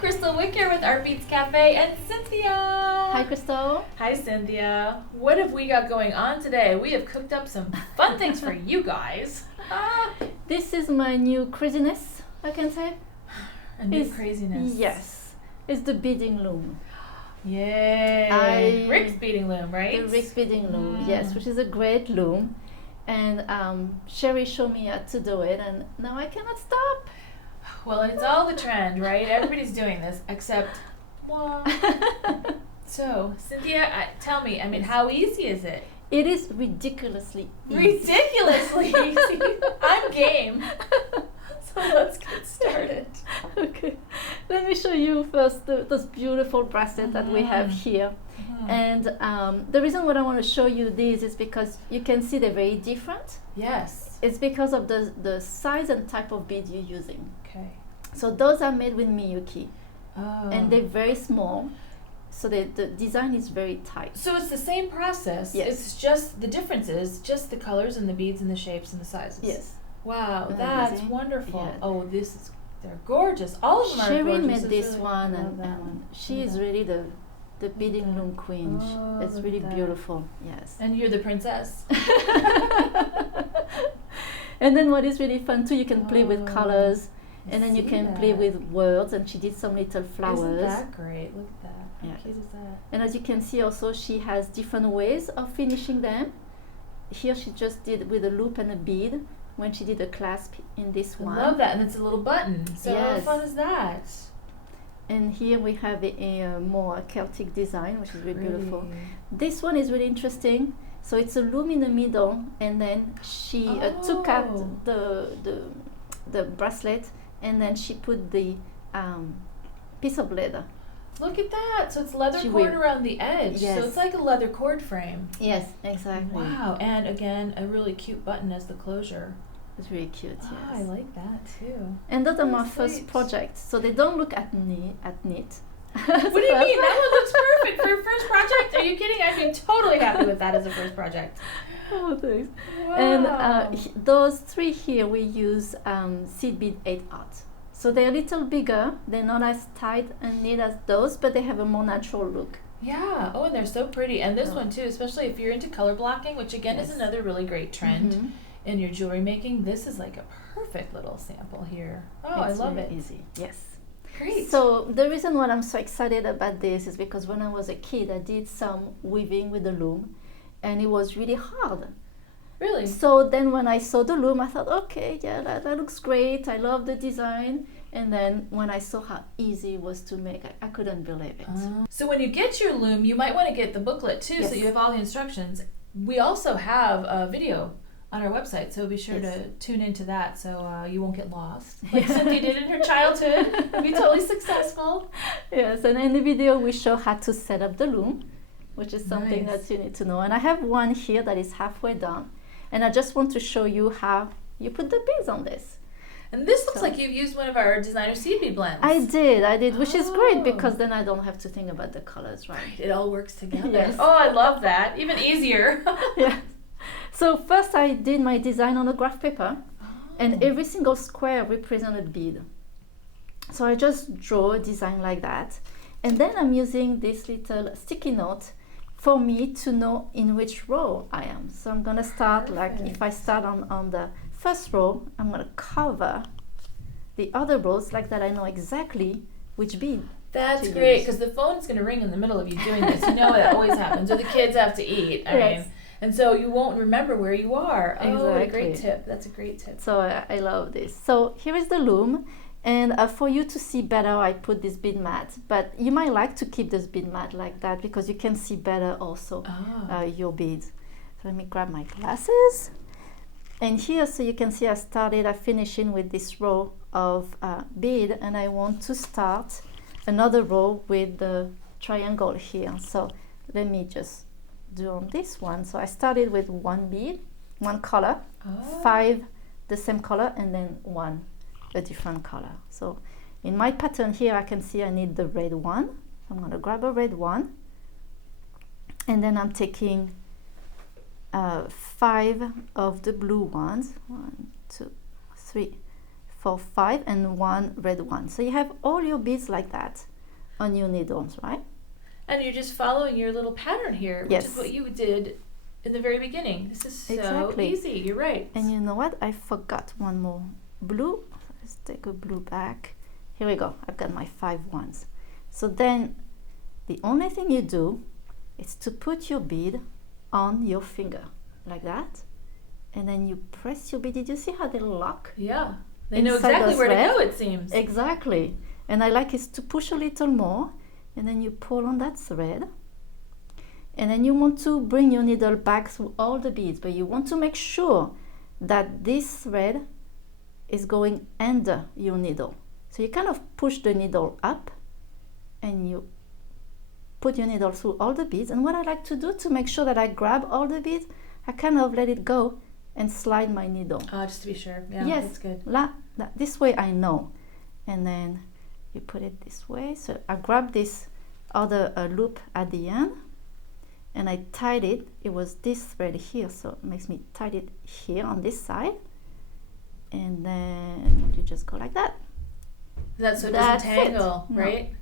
Kristal Wick here with Artbeads Cafe and Cynthia. Hi, Kristal. Hi, Cynthia. What have we got going on today? We have cooked up some fun things for you guys. This is my new craziness, I can say. A new craziness. Yes. It's the Beading Loom. Yay. Rick's Beading Loom, right? The Rick's Beading Loom, yes, which is a great loom. And Sherry showed me how to do it, and now I cannot stop. Well, it's all the trend, right? Everybody's doing this, except one. So, Cynthia, tell me, how easy is it? It is ridiculously easy. Ridiculously easy. I'm game. So let's get started. Okay. Let me show you first those beautiful bracelets that we have here. And the reason why I want to show you these is because you can see they're very different. Yes. It's because of the size and type of bead you're using. Okay. So those are made with Miyuki. Oh. And they're very small. So the design is very tight. So it's the same process. Yes. It's just the difference is just the colors and the beads and the shapes and the sizes. Yes. Wow, Isn't that's amazing? wonderful. Yes. Oh, they're gorgeous. All of them are Sherry gorgeous. made It's this really, one, I love that and one. she is really the beading loom queen. Oh, It's look really at that. beautiful. Yes. And you're the princess. And then what is really fun too, you can play with colors, and then you see can play that. with words, and she did some little flowers. Isn't that great? Look at that. How Yeah. cute is that? And as you can see also, she has different ways of finishing them. Here she just did with a loop and a bead when she did a clasp in this I one. love that, and it's a little button. So how Yes. fun is that? And here we have a more Celtic design, which is really beautiful. Pretty. This one is really interesting. So it's a loom in the middle, and then she took out the bracelet, and then she put the piece of leather. Look at that. So it's leather She cord will- around the edge. Yes. So it's like a leather cord frame. Yes, exactly. Wow. And again, a really cute button as the closure. It's really cute. Oh, Yes. I like that too. And those are Oh, my first sweet. projects, so they don't look at knit. What do you mean? That one looks perfect for your first project? Are you kidding? I'd be totally happy with that as a first project. Oh, thanks. Wow. And those three here we use seed bead 8 art. So they're a little bigger. They're not as tight and neat as those, but they have a more natural look. Yeah. Oh, and they're so pretty. And this one too, especially if you're into color blocking, which again is Yes. another really great trend Mhm. in your jewelry making. This is like a perfect little sample here. Oh, It's I love really it. easy. Yes. Great. So the reason why I'm so excited about this is because when I was a kid, I did some weaving with the loom, and it was really hard. Really? So then when I saw the loom, I thought, okay, yeah, that looks great. I love the design. And then when I saw how easy it was to make, I couldn't believe it. So when you get your loom, you might want to get the booklet too, so Yes. you have all the instructions. We also have a video on our website, so be sure Yes. to tune into that so you won't get lost. Like Cynthia did in her childhood. You'll be totally successful. Yes, and in the video we show how to set up the loom, which is something Nice. that you need to know. And I have one here that is halfway done. And I just want to show you how you put the beads on this. And this looks So- like you've used one of our designer seed bead blends. I did, which is Oh. great because then I don't have to think about the colors, right? It all works together. Yes. Oh, I love that. Even easier. Yeah. So first I did my design on a graph paper, and every single square represented a bead. So I just draw a design like that, and then I'm using this little sticky note for me to know in which row I am. So I'm gonna start like, if I start on the first row, I'm gonna cover the other rows like that. I know exactly which bead. That's to great, use. because the phone's going to ring in the middle of you doing this. You know that always happens. Or the kids have to eat. I Yes. mean, and so you won't remember where you are. Oh, what a great Exactly. tip. That's a great tip. So I love this. So here is the loom, and for you to see better, I put this bead mat. But you might like to keep this bead mat like that because you can see better also your beads. So let me grab my glasses. And here, so you can see I finishing with this row of bead, and I want to start another row with the triangle here. So let me just do on this one. So I started with one bead, one color, 5 the same color, and then one a different color. So in my pattern here, I can see I need the red one. I'm going to grab a red one, and then I'm taking 5 of the blue ones. 1, 2, 3, 4, 5, and 1 red one. So you have all your beads like that on your needles, right? And you're just following your little pattern here, which Yes. is what you did in the very beginning. This is so Exactly. easy. You're right. And you know what? I forgot one more blue. Let's take a blue back. Here we go. I've got my 5 ones. So then the only thing you do is to put your bead on your finger like that. And then you press your bead. Did you see how they lock? Yeah. They know Inside exactly the where to thread? go, it seems. Exactly. And I like is to push a little more, and then you pull on that thread. And then you want to bring your needle back through all the beads, but you want to make sure that this thread is going under your needle. So you kind of push the needle up and you put your needle through all the beads. And what I like to do to make sure that I grab all the beads, I kind of let it go and slide my needle. Just to be sure. Yeah, Yes, that's good. This way I know. And then you put it this way. So I grab this other loop at the end and I tied it. It was this thread here, so it makes me tie it here on this side. And then you just go like that. That's so it That's doesn't tangle, it. No. right?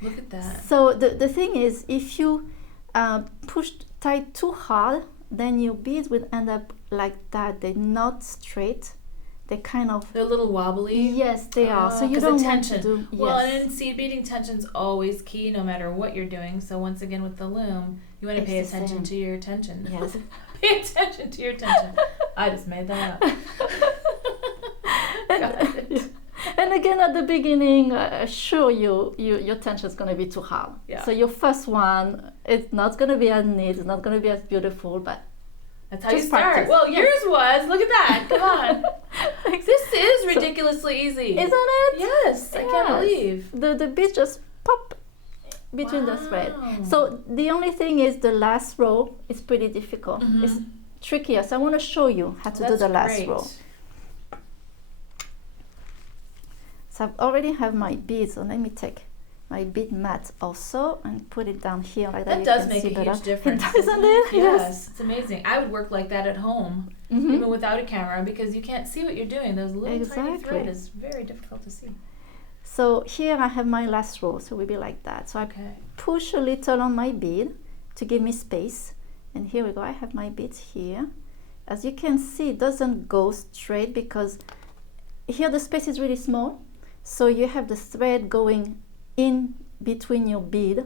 Look at that. So the thing is, if you tie too hard, then your beads will end up like that. They're not straight. They're kind of... They're a little wobbly. Yes, they are. So you 'cause don't of want to tension. do... Well, yes. and in seed beading, tension's always key no matter what you're doing. So once again with the loom, you want to It's pay the attention same. to your tension. Yes. Pay attention to your tension. I just made that up. Got it. And again, at the beginning, sure, your tension is going to be too hard. Yeah. So your first one, it's not going to be as neat, it's not going to be as beautiful, but That's how just you start. practice. Well, Yes. yours was. Look at that. Come on. This is ridiculously easy. Isn't it? Yes, I can't Yes. believe. The beads just pop between the thread. Wow. So the only thing is the last row is pretty difficult. Mhm. It's trickier. So I want to show you how to do That's the last great. row. So I already have my beads, so let me take my bead mat also and put it down here like that. That you does can make see a better. huge difference. It doesn't it? Yes, it's amazing. I would work like that at home, Mhm. even without a camera, because you can't see what you're doing. Those little tiny Exactly. thread is very difficult to see. So here I have my last row, so we'll be like that. So I Okay. push a little on my bead to give me space. And here we go, I have my beads here. As you can see, it doesn't go straight because here the space is really small. So you have the thread going in between your bead.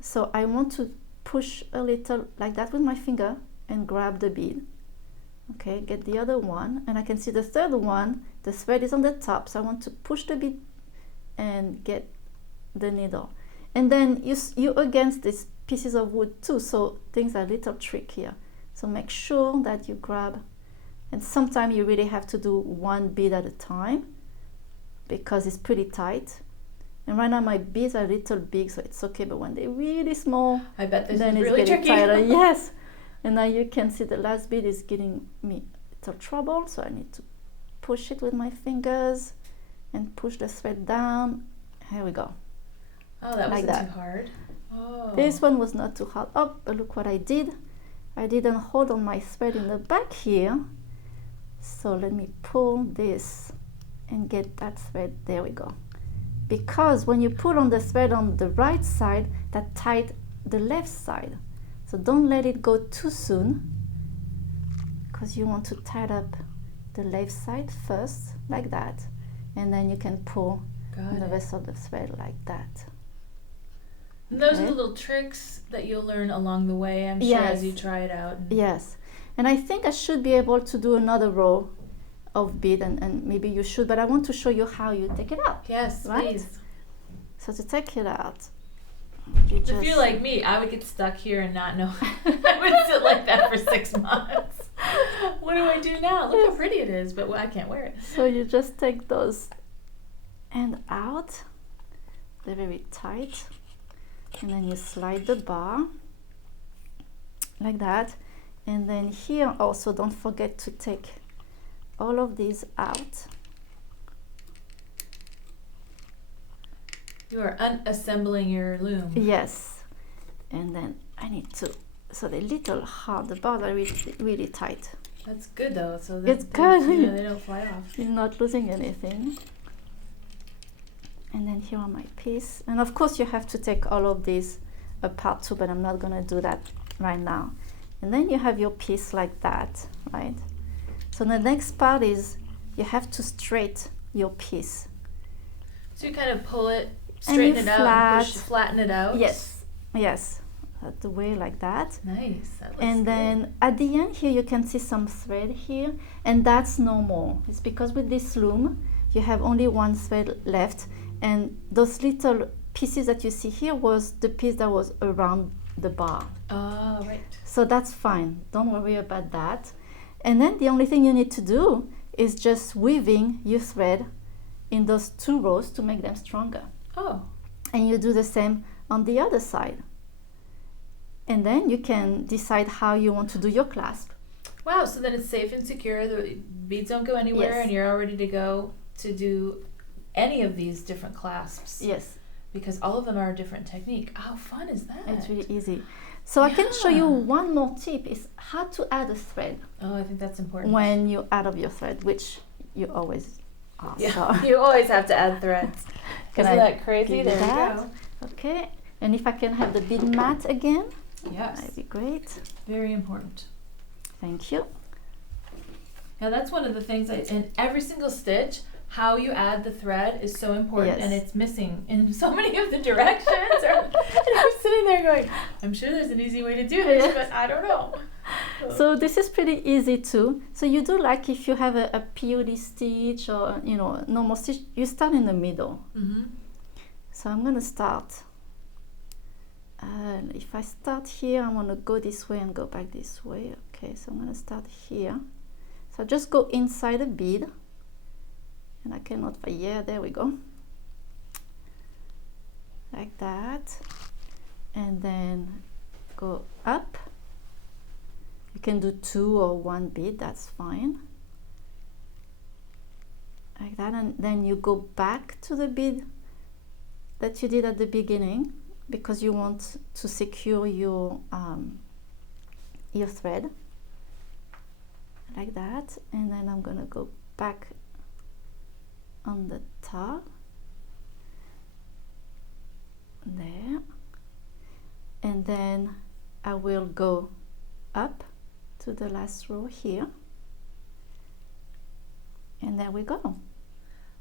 So I want to push a little like that with my finger and grab the bead. Okay, get the other one, and I can see the third one, the thread is on the top, so I want to push the bead and get the needle. And then you against these pieces of wood too, so things are a little trickier. So make sure that you grab, and sometimes you really have to do one bead at a time because it's pretty tight. And right now my beads are a little big, so it's okay, but when they're really small, I bet this then is it's really getting tricky. tighter. Yes. And now you can see the last bead is getting me a little trouble, so I need to push it with my fingers and push the thread down. Here we go. Oh, that Like wasn't that. too hard. Oh. This one was not too hard. Oh, but look what I did. I didn't hold on my thread in the back here. So let me pull this and get that thread. There we go. Because when you pull on the thread on the right side, that tied the left side. So don't let it go too soon, because you want to tie up the left side first, like that. And then you can pull Got the it. rest of the thread like that. And those are Okay. the little tricks that you'll learn along the way, I'm sure, Yes. as you try it out. And Yes. And I think I should be able to do another row of bead, and maybe you should, but I want to show you how you take it out. Yes, Right? please. So to take it out, you If just... you're like me, I would get stuck here and not know. I would sit like that for 6 months. What do I do now? Look how pretty it is, but I can't wear it. So you just take those end out, they're very tight, and then you slide the bar like that. And then here also, don't forget to take all of these out. You are unassembling your loom. Yes. And then I need to, so they're little hard, the bars are really, really tight. That's good though. So that It's good. they don't fly off. You're not losing anything. And then here are my piece. And of course you have to take all of these apart too, but I'm not gonna do that right now. And then you have your piece like that, right? So the next part is you have to straighten your piece. So you kind of pull it, straighten it out, and flatten it out. Yes, yes, the way like that. Nice. That looks And then at the end here you can see some thread here, and that's normal. It's because with this loom you have only one thread left, and those little pieces that you see here was the piece that was around the bar. Oh, right. So that's fine. Don't worry about that. And then the only thing you need to do is just weaving your thread in those 2 rows to make them stronger. Oh. And you do the same on the other side. And then you can decide how you want to do your clasp. Wow, so then it's safe and secure. The beads don't go anywhere, Yes. and you're all ready to go to do any of these different clasps. Yes. Because all of them are a different technique. How fun is that? It's really easy. So I can show you one more tip, is how to add a thread Oh, I think that's important. when you add up your thread, which you always are. Yeah, So. you always have to add threads. Can Isn't I that crazy? give There you you that? go. Okay, and if I can have the bead mat again, Yes. that'd be great. Very important. Thank you. Now that's one of the things in every single stitch, how you add the thread is so important, Yes. and it's missing in so many of the directions. And I'm sitting there going, I'm sure there's an easy way to do this, Yes. but I don't know. So this is pretty easy too. So you do, like if you have a POD stitch or normal stitch, you start in the middle. Mm-hmm. So I'm gonna start. If I start here, I want to go this way and go back this way. Okay, so I'm gonna start here. So just go inside a bead, and I cannot. Yeah, there we go. Like that, and then go up. You can do 2 or 1 bead, that's fine. Like that, and then you go back to the bead that you did at the beginning, because you want to secure your thread. Like that, and then I'm gonna go back on the top. There. And then I will go up to the last row here, and there we go.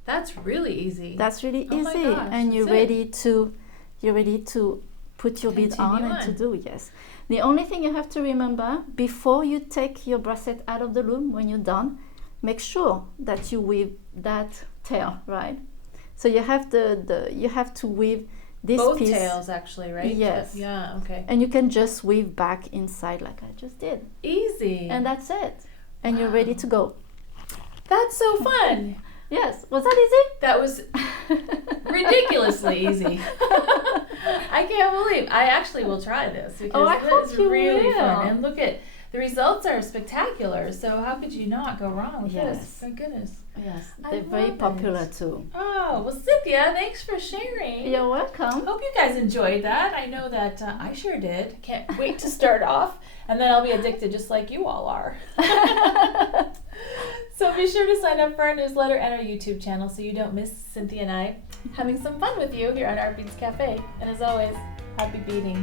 That's really easy. That's really Oh my easy. gosh, And you're that's it. ready to put your bead on Continue and to on. do. Yes, the only thing you have to remember before you take your bracelet out of the loom, when you're done, make sure that you weave that tail, right? So you have you have to weave this Both piece. tails, actually, right? Yes. Yeah, okay. And you can just weave back inside like I just did. Easy. And that's it. And you're Wow. ready to go. That's so fun. Yes. Was that easy? That was ridiculously easy. I can't believe. I actually will try this because I hope this is you really will. fun. And look at the results are spectacular. So how could you not go wrong with Yes. this? My goodness. Yes. I They're very love popular it. too. Oh, well, Cynthia, thanks for sharing. You're welcome. Hope you guys enjoyed that. I know that I sure did. Can't wait to start off, and then I'll be addicted just like you all are. So be sure to sign up for our newsletter and our YouTube channel so you don't miss Cynthia and I having some fun with you here at Artbeads Cafe. And as always, happy beading.